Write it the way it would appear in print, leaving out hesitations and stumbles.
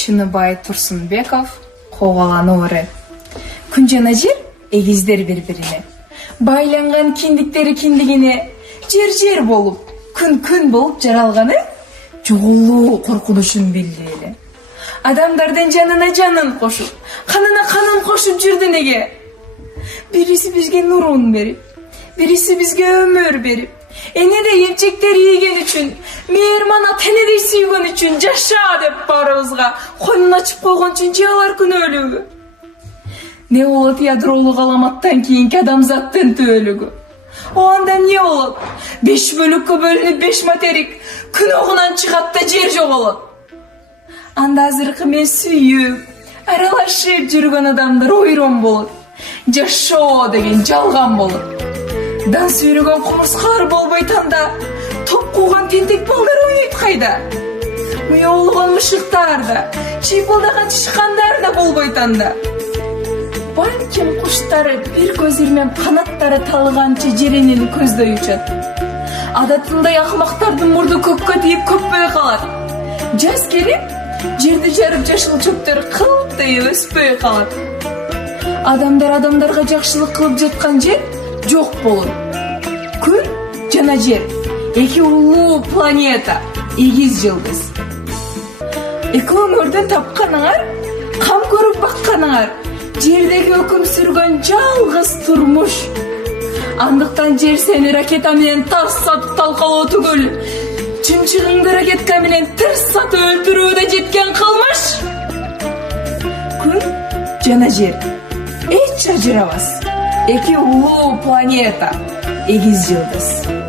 Чыныбай Турсунбеков кобалануу ыры. Күн жана жер эгиздер бири-бирине. Байланган киндиктери киндигине, жер болуп, күн болуп жаралганы жогулуу коркунучун билдирели. Адамдардын жанына жанын кошуп, канына канын кошуп жүрдү неге? Бириси бизге нурун берип, бириси бизге өмүр берип, энеде эмчектер ийген үчүн, мейирман ата энедей сүйгөн үчүн жаша деп баарыбызга койнун ачып койгон үчүн же алар күнөөлүүбү? Не болот ядролук аламаттан кийинки адамзаттын түбөлүгү? Анда эмне болот? 5 бөлүккө бөлүнүп 5 материк күн огунан чыгат да жер жоголот. Анда азыркы мен сүйүп, аралашып жүргөн адамдар ойрон болот. Жашоо деген жалган болот. Дан сүйрөгөн кумурскалар болбойт анда. Топ кууган тентек балдар ойнойт кайда? Уялган мышыктар да, чыйпылдаган тышкандар да болбойт анда. Балким куштары бир көзүрмөн канаттары талганча жеренени көздөй учат. Адатындай акмактардын мурду көккө тийип көппөй калат. Жаз келип, жерди жарып жашыл чөптөр кылтый өспөй калат. Адамдар адамдарга жакшылык кылып жаткан жер жок болот. Күн жана жер эки улуу планета, эгиз жылдыз. Эки өмүрдөн тапканыңар, кам көрүп бакканыңар, жердеги өкүм сүргөн жалгыз турмуш. Андыктан жер сени ракета менен тарсатып талкалоо түгүл, чынчыгыңды ракетка менен тырсатып өлтүрүүгө жеткен кылмыш. Күн жана жер эч ажырабас. Эки улуу планета, эгиз жылдыз.